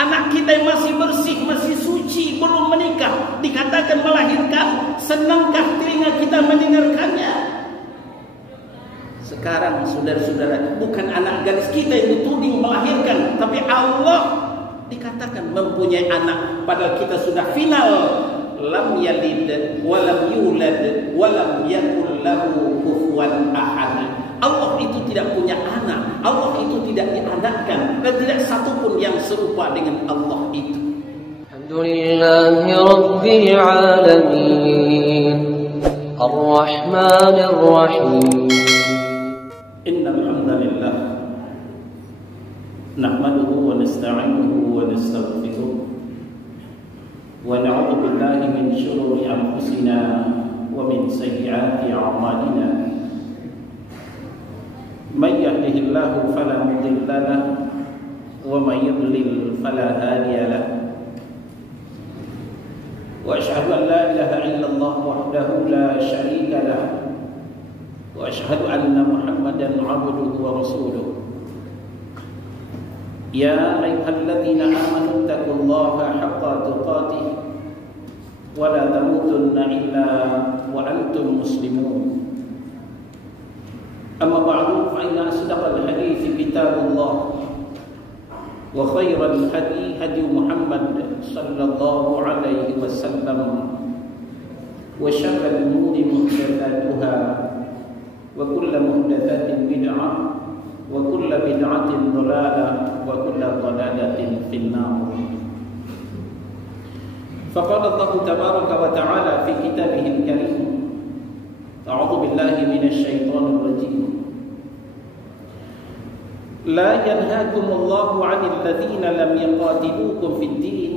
Anak kita yang masih bersih, masih suci, belum menikah, dikatakan melahirkan. Senangkah telinga kita mendengarkannya? Sekarang saudara-saudara, bukan anak gadis kita yang dituding melahirkan, tapi Allah dikatakan mempunyai anak. Padahal kita sudah final. Lam yalid walam yulad walam yakul lahu kufuwan ahad. Allah itu tidak punya anak, Allah itu tidak dianakkan, dan tidak satupun yang serupa dengan Allah itu. Alhamdulillahi Rabbil Alamin, Ar-Rahmanir Rahim. Innal hamdalillah nahmaduhu wa nasta'inuhu wa nastaghfiruh wa na'udzu billahi min shururi anfusina wa min sayyiati a'malina. Man yahdihillahu fala mudilla lahu wa man yudlil fala hadiya lahu. Wa asyhadu an la ilaha illallah wahdahu la syarika lahu wa asyhadu anna Muhammadan 'abduhu wa rasuluh. Ya ayyuhalladzina amanu taqullaha haqqa tuqatih wa la tamutunna illa wa antum muslimun. Amma ba'du, fa inna asdaqal hadithi kitabullah wa khairal hadi hadi Muhammad sallallahu alaihi wasallam wa syarrul umuri muhdatsatuha wa kullu muhdatsatin bid'ah wa kullu bid'atin dhalalah wa kullu dhalalatin fin-nar. Faqala Allah tabaraka wa ta'ala fi kitabihil karim, a'udzu billahi minasy syaithanir rajim. La yanhaakumullahu 'anil ladzina lam yuqatilukum fid din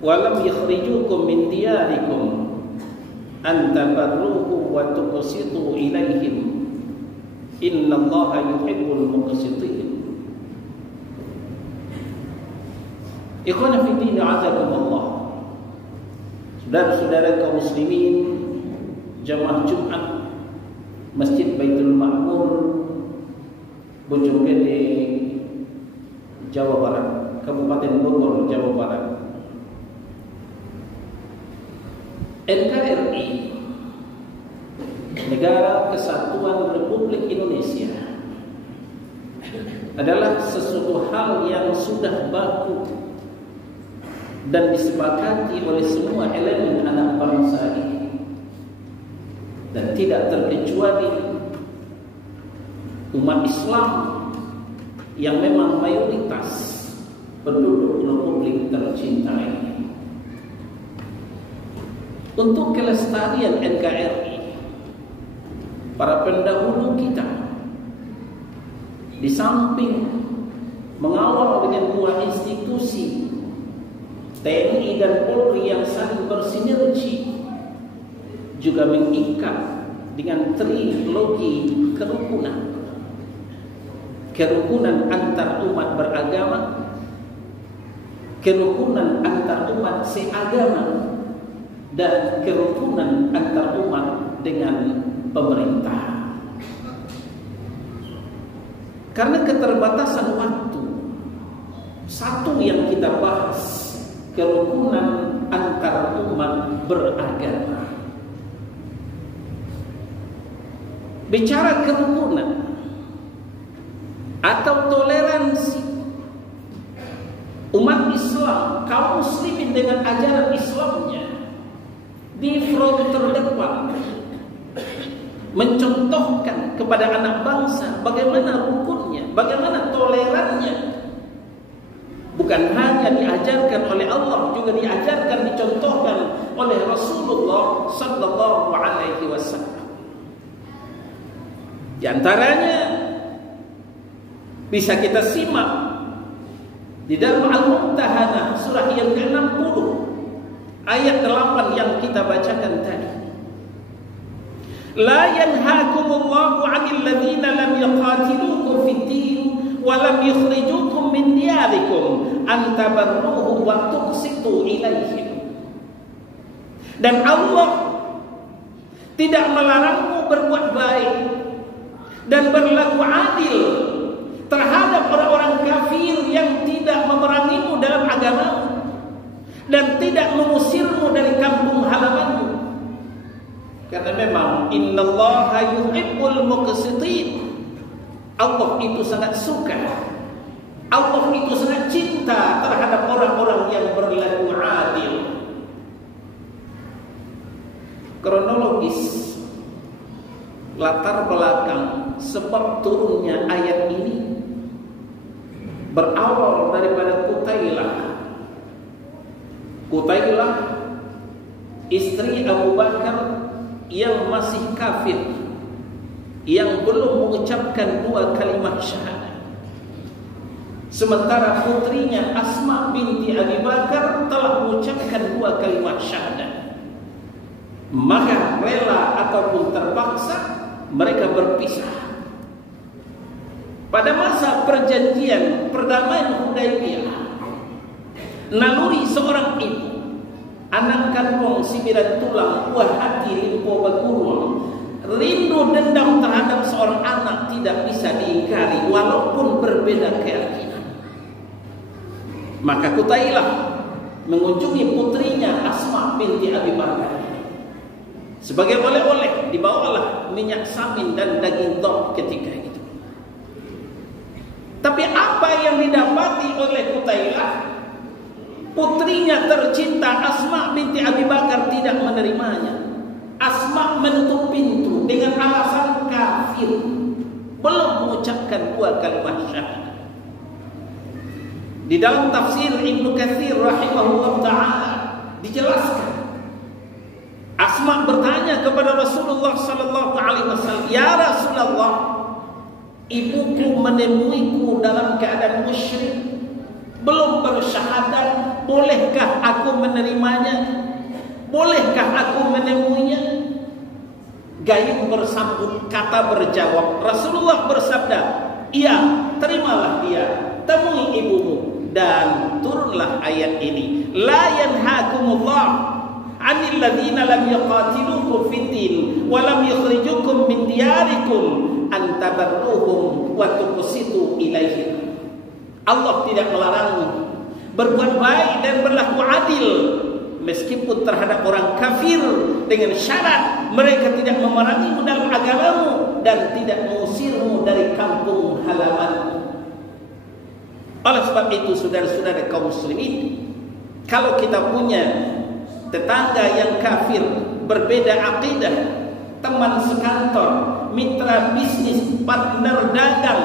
wa lam yukhrijukum min diyarikum an tabarruhum wa tuqsitu ilaihim innallaha yuhibbul muqsitin. Ikhwan fi din, a'azakumullah. Saudara-saudara kaum muslimin, jamaah Jumat Masjid Baitul Ma'mur, Bojonggede, Jawa Barat, Kabupaten Bogor, Jawa Barat. NKRI, Negara Kesatuan Republik Indonesia, adalah sesuatu hal yang sudah baku dan disepakati oleh semua elemen anak bangsa ini, dan tidak terkecuali umat Islam yang memang mayoritas penduduk republik tercinta ini. Untuk kelestarian NKRI, para pendahulu kita di samping mengawal dengan dua institusi TNI dan Polri yang saling bersinergi, juga mengikat dengan trilogi kerukunan. Kerukunan antar umat beragama, kerukunan antar umat seagama, dan kerukunan antar umat dengan pemerintah. Karena keterbatasan waktu, satu yang kita bahas, kerukunan antar umat beragama. Bicara kerukunan atau toleransi, umat Islam, kaum muslimin dengan ajaran Islamnya di front terdepan mencontohkan kepada anak bangsa bagaimana rukunnya, bagaimana tolerannya. Bukan hanya diajarkan oleh Allah, juga diajarkan, dicontohkan oleh Rasulullah sallallahu alaihi wasallam. Di antaranya bisa kita simak di dalam Al-Mumtahanah surah yang ke-60 ayat 8 yang kita bacakan tadi. La yanhaakumullahu 'anil ladzina lam yuqatilukum fid din wa lam yukhrijukum min diyarikum an tabarruhum wa tuqsitu ilaihim. Dan Allah tidak melarangmu berbuat baik dan berlaku adil terhadap orang-orang kafir yang tidak memerangimu innallaha yuhibbul muqsitin. Allah itu sangat suka, Allah itu sangat cinta terhadap orang-orang yang berlaku adil. Kronologis latar belakang sebab turunnya ayat ini berawal daripada Qutailah, istri Abu Bakar yang masih kafir, yang belum mengucapkan 2 kalimat syahadat. Sementara putrinya Asma binti Abi Bakar telah mengucapkan 2 kalimat syahadat. Maka rela ataupun terpaksa mereka berpisah. Pada masa perjanjian perdamaian Hudaybiyah, naluri seorang ibu, anak kandung sibiran tulang, buah hati limpo bagurul, rindu dendam terhadap seorang anak tidak bisa diingkari walaupun berbeda keyakinan. Maka Qutailah mengunjungi putrinya Asma binti Abi Bakar. Sebagai oleh-oleh dibawalah minyak samin dan daging dhab ketika itu. Tapi apa yang didapati oleh Qutailah, putrinya tercinta Asma binti Abi Bakar tidak menerimanya. Asma menutup pintu dengan alasan kafir, belum mengucapkan 2 kalimat syahadat. Di dalam tafsir Ibnu Katsir rahimahullah ta'ala dijelaskan, Asma bertanya kepada Rasulullah sallallahu alaihi wasallam, "Ya Rasulullah, ibuku menemuiku dalam keadaan musyrik, belum bersyahadat, bolehkah aku menerimanya? Bolehkah aku menemuinya?" Gayung bersambut kata berjawab. Rasulullah bersabda, "Iya, terimalah dia, temui ibumu." Dan turunlah ayat ini, "La yanhaakumullah 'anil ladzina lam yuqatilukum fid-din wa lam yukhrijukum min diyarikum an tabarruhum wa tuqsitu ilaihim." Allah tidak melarangmu berbuat baik dan berlaku adil meskipun terhadap orang kafir, dengan syarat mereka tidak memerangimu dalam agamamu dan tidak mengusirmu dari kampung halamanmu. Oleh sebab itu, saudara-saudara kaum muslimin, kalau kita punya tetangga yang kafir, berbeda akidah, teman sekantor, mitra bisnis, partner dagang,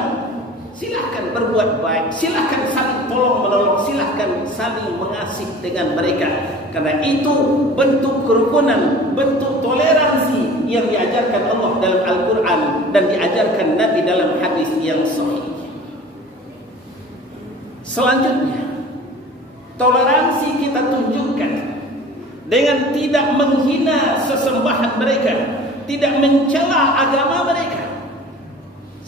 silakan berbuat baik, silakan saling tolong menolong, silakan saling mengasihi dengan mereka. Karena itu bentuk kerukunan, bentuk toleransi yang diajarkan Allah dalam Al-Quran dan diajarkan Nabi dalam hadis yang sahih. Selanjutnya, toleransi kita tunjukkan dengan tidak menghina sesembahan mereka, tidak mencela agama mereka.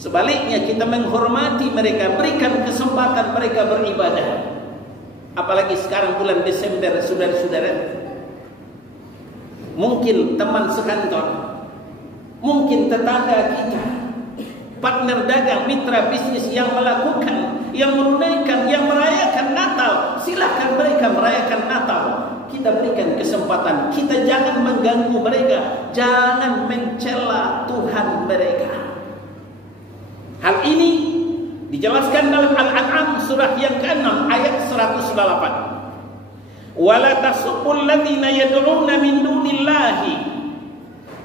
Sebaliknya kita menghormati mereka, berikan kesempatan mereka beribadah. Apalagi sekarang bulan Desember, saudara-saudara, mungkin teman sekantor, mungkin tetangga kita, partner dagang, mitra bisnis yang melakukan, yang menunaikan, yang merayakan Natal, silakan mereka merayakan Natal. Kita berikan kesempatan, kita jangan mengganggu mereka, jangan mencela Tuhan mereka. Hal ini dijelaskan dalam Al-An'am surah yang ke-6 ayat 108. Wala tasubbul ladzina yad'una min dunillahi,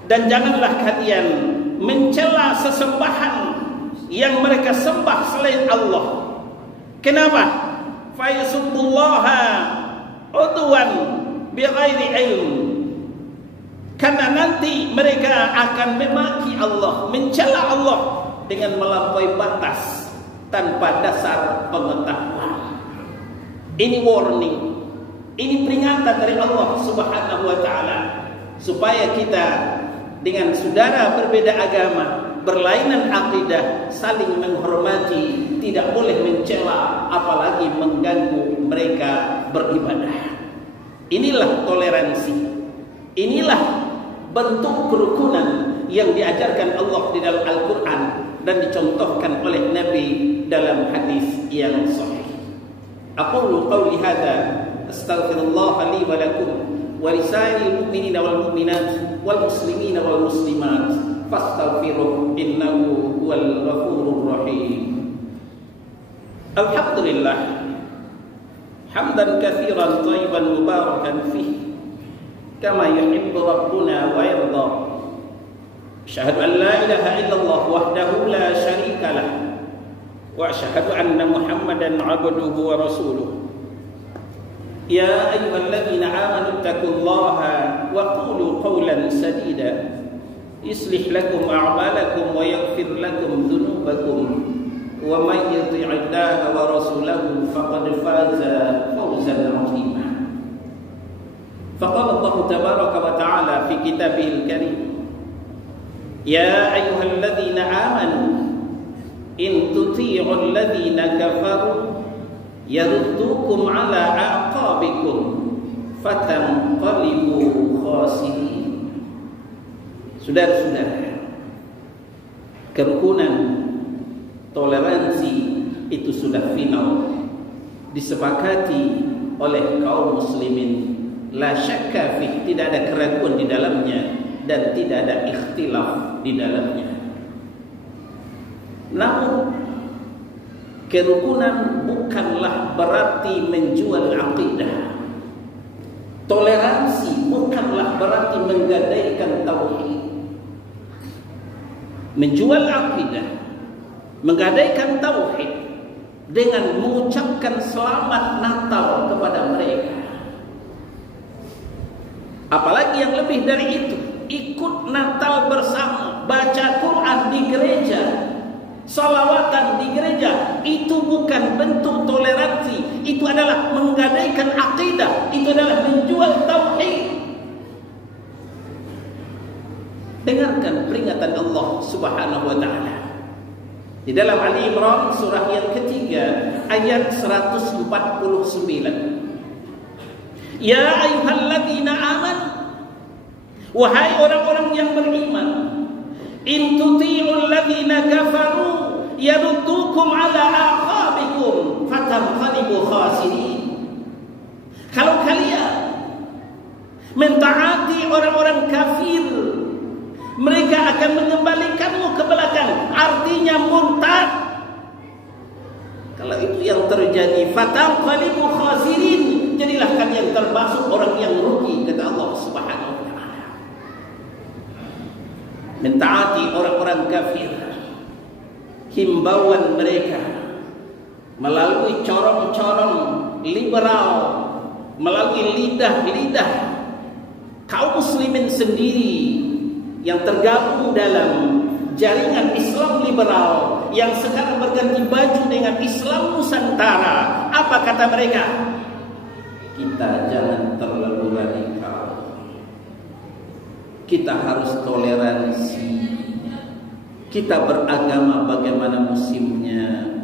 dan janganlah kalian mencela sesembahan yang mereka sembah selain Allah. Kenapa? Fa yasubbullaha udwan bighairi ilm. Karena nanti mereka akan memaki Allah, mencela Allah dengan melampaui batas tanpa dasar pengetahuan. Ini warning, ini peringatan dari Allah Subhanahu wa taala supaya kita dengan saudara berbeda agama, berlainan akidah, saling menghormati, tidak boleh mencela apalagi mengganggu mereka beribadah. Inilah toleransi, inilah bentuk kerukunan yang diajarkan Allah di dalam Al-Quran dan dicontohkan oleh Nabi dalam hadis yang sahih. Aqulu qawli hadza astaghfirullah li wa lakum wa lisa'il mu'minina wal mu'minat wal muslimina wal muslimat fastaghfiruh innahu huwal ghafurur rahim. Alhamdulillah hamdan katsiran thayyiban mubarakan fihi kama yuhibbu rabbuna wa yarda. Asyhadu an la ilaha illallah wahdahu la syarika lah wa asyhadu anna Muhammadan 'abduhu wa rasuluh. Ya ayyuhalladzina amanu taqullaha wa qulu qawlan sadida yuslih lakum a'malakum wa yaghfir lakum dhunubakum wa may yuti'illaha wa rasulahu faqad faza fawzan 'azima. Faqala Allah tabaraka wa ta'ala fi kitabihil karim, ya ayyuhalladzina amanu in tuti'ul ladzina kafaru yaruddukum ala a'qabikum fatanqalibu khasirin. Saudara-saudara, kerukunan toleransi itu sudah final disepakati oleh kaum muslimin. La syakka fi, tidak ada keraguan di dalamnya dan tidak ada ikhtilaf di dalamnya. Namun kerukunan bukanlah berarti menjual akidah. Toleransi bukanlah berarti menggadaikan tauhid. Menjual akidah, menggadaikan tauhid dengan mengucapkan selamat Natal kepada mereka. Apalagi yang lebih dari itu, ikut Natal bersama, baca Quran di gereja, salawatan di gereja, itu bukan bentuk toleransi, itu adalah menggadaikan akidah, itu adalah menjual tauhid. Dengarkan peringatan Allah Subhanahu wa taala di dalam Ali Imran surah yang ketiga ayat 149. Ya ayyuhalladzina amanu, wahai orang-orang yang beriman, in tuti'ul ladzina kafaru yaruddukum ala aqabikum fatanqalibu khasirin. Kalau kalian mentaati orang-orang kafir, mereka akan mengembalikanmu ke belakang, artinya murtad. Kalau itu yang terjadi, fatanqalibu khasirin, jadilah kalian termasuk orang yang rugi, kata Allah Subhanahu wa taala. Mentaati orang-orang kafir, himbauan mereka melalui corong-corong liberal, melalui lidah-lidah kaum muslimin sendiri yang tergabung dalam jaringan Islam liberal yang sekarang berganti baju dengan Islam Nusantara. Apa kata mereka? Kita jangan terlalu radikal, kita harus toleransi, kita beragama bagaimana musimnya.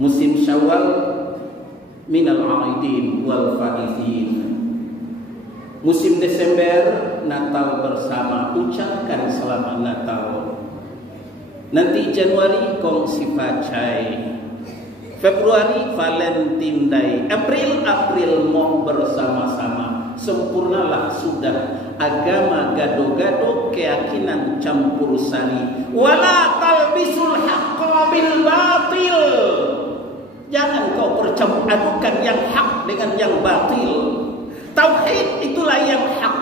Musim Syawal minal aidin wal faizin. Musim Desember Natal bersama, ucapkan selamat Natal. Nanti Januari kongsi pacai, Februari Valentine Day, April mau bersama-sama. Sempurnalah sudah agama gado-gado, keyakinan campur sari. Wala talbisul haqqa bil batil. Jangan kau bercampur adukan yang hak dengan yang batil. Tauhid itulah yang hak.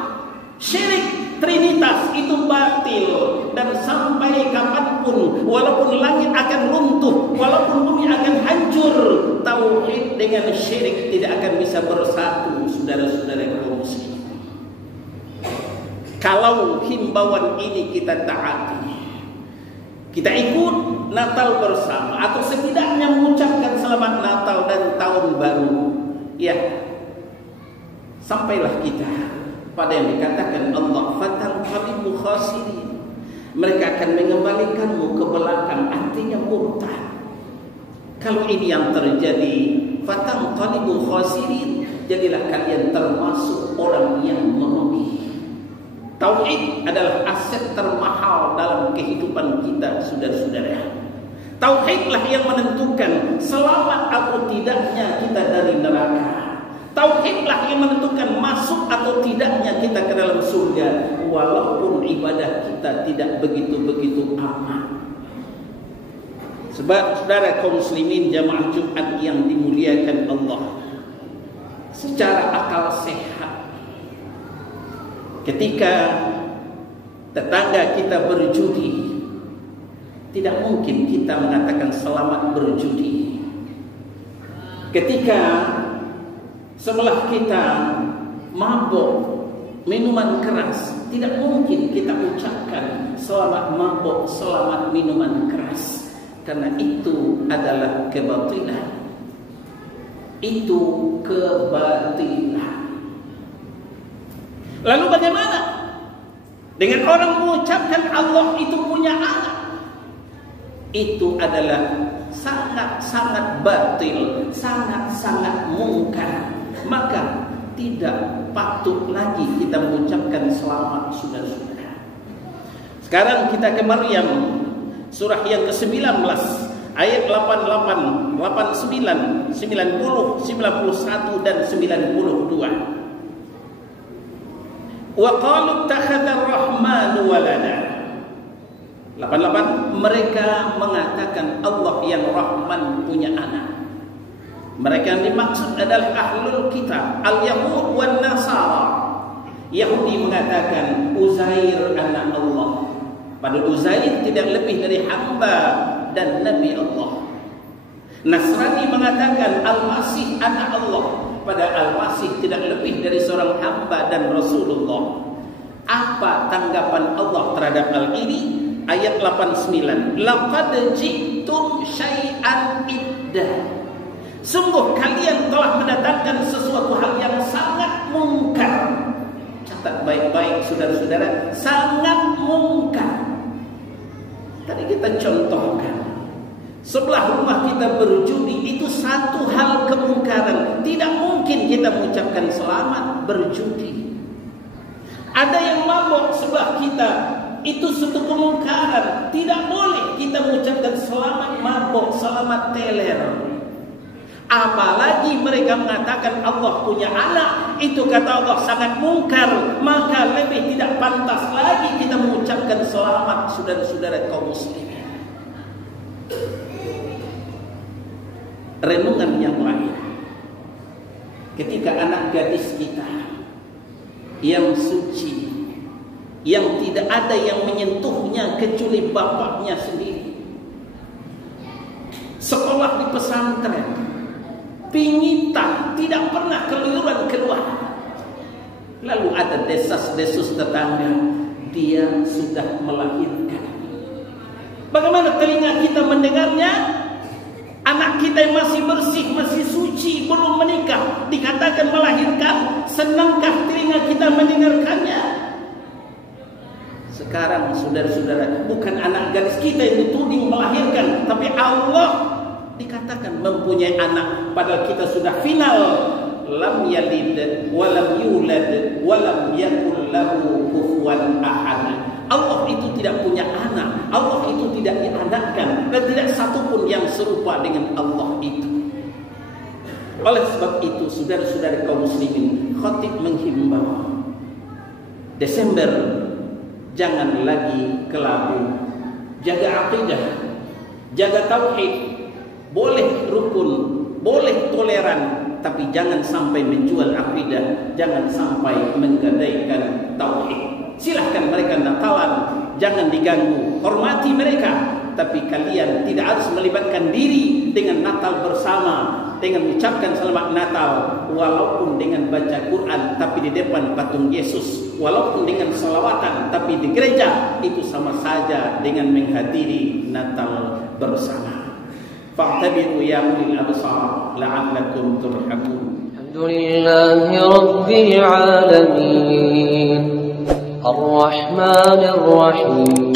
Syirik Trinitas itu batil. Dan sampai kapanpun, walaupun langit akan runtuh, walaupun bumi akan hancur, tauhid dengan syirik tidak akan bisa bersatu, saudara-saudara kaum muslimin. Kalau himbauan ini kita taati, kita ikut Natal bersama, atau setidaknya mengucapkan selamat Natal dan tahun baru, ya, sampailah kita pada yang dikatakan Allah, fatanqalibu khasirin. Mereka akan mengembalikanmu ke belakang, artinya murtad. Kalau ini yang terjadi, fatanqalibu khasirin, jadilah kalian termasuk orang yang merugi. Tauhid adalah aset termahal dalam kehidupan kita, saudara-saudara. Tauhidlah yang menentukan selamat atau tidaknya kita dari neraka. Tauhid tauhidlah yang menentukan masuk atau tidaknya kita ke dalam surga, walaupun ibadah kita tidak begitu-begitu amat. Sebab saudara kaum muslimin jamaah Jumat yang dimuliakan Allah, secara akal sehat, ketika tetangga kita berjudi, tidak mungkin kita mengatakan selamat berjudi. Ketika sebelah kita mabuk minuman keras, tidak mungkin kita ucapkan selamat mabuk, selamat minuman keras. Karena itu adalah kebatilan. Itu kebatilan. Lalu bagaimana dengan orang mengucapkan Allah itu punya anak? Itu adalah sangat-sangat batil, sangat-sangat mungkar. Maka tidak patut lagi kita mengucapkan selamat, saudara-saudara. Sekarang kita ke Maryam, surah yang ke-19, ayat 88, 89, 90, 91 dan 92. Wa qalu ittakhadha ar-rahmanu walada. 88, mereka mengatakan Allah yang Rahman punya anak. Mereka yang dimaksud adalah ahlul kitab, al-Yahud wan Nasara. Yahudi mengatakan Uzair anak Allah. Padahal Uzair tidak lebih dari hamba dan Nabi Allah. Nasrani mengatakan Al-Masih anak Allah. Padahal Al-Masih tidak lebih dari seorang hamba dan Rasulullah. Apa tanggapan Allah terhadap hal ini? Ayat 89. Laqad ji'tum syai'an iddah. Sungguh kalian telah mendatangkan sesuatu hal yang sangat mungkar. Catat baik-baik saudara-saudara, sangat mungkar. Tadi kita contohkan, sebelah rumah kita berjudi, itu satu hal kemungkaran. Tidak mungkin kita mengucapkan selamat berjudi. Ada yang mabuk sebelah kita, itu suatu kemungkaran. Tidak boleh kita mengucapkan selamat mabuk, selamat teler. Apalagi mereka mengatakan Allah punya anak, itu kata Allah sangat mungkar. Maka lebih tidak pantas lagi kita mengucapkan selamat, saudara-saudara kaum muslimin. Renungan yang lain, ketika anak gadis kita yang suci, yang tidak ada yang menyentuhnya kecuali bapaknya sendiri, sekolah di pesantren, pingitan, tidak pernah keluyuran keluar. Lalu ada desas-desus tetangga, dia sudah melahirkan. Bagaimana telinga kita mendengarnya? Anak kita yang masih bersih, masih suci, belum menikah, dikatakan melahirkan. Senangkah telinga kita mendengarkannya? Sekarang saudara-saudara, bukan anak gadis kita yang dituding melahirkan, tapi Allah dikatakan mempunyai anak. Padahal kita sudah final, lam yalid walam yulad walam yakul lahu kufuwan ahad. Allah itu tidak punya anak, Allah itu tidak dianakkan, dan tidak satupun yang serupa dengan Allah itu. Oleh sebab itu, saudara-saudara kaum muslimin, khatib menghimbau, Desember jangan lagi kelabu. Jaga akidah, jaga tauhid. Boleh rukun, boleh toleran, tapi jangan sampai menjual akidah, jangan sampai menggadaikan tauhid. Silahkan mereka Natalan, jangan diganggu, hormati mereka, tapi kalian tidak harus melibatkan diri dengan Natal bersama, dengan mengucapkan selamat Natal, walaupun dengan baca Quran tapi di depan patung Yesus, walaupun dengan salawatan tapi di gereja, itu sama saja dengan menghadiri Natal bersama. Fa'tabiru ya ulil absar la'allakum turhamun. Alhamdulillahi rabbil alamin, ar-rahmanir rahim.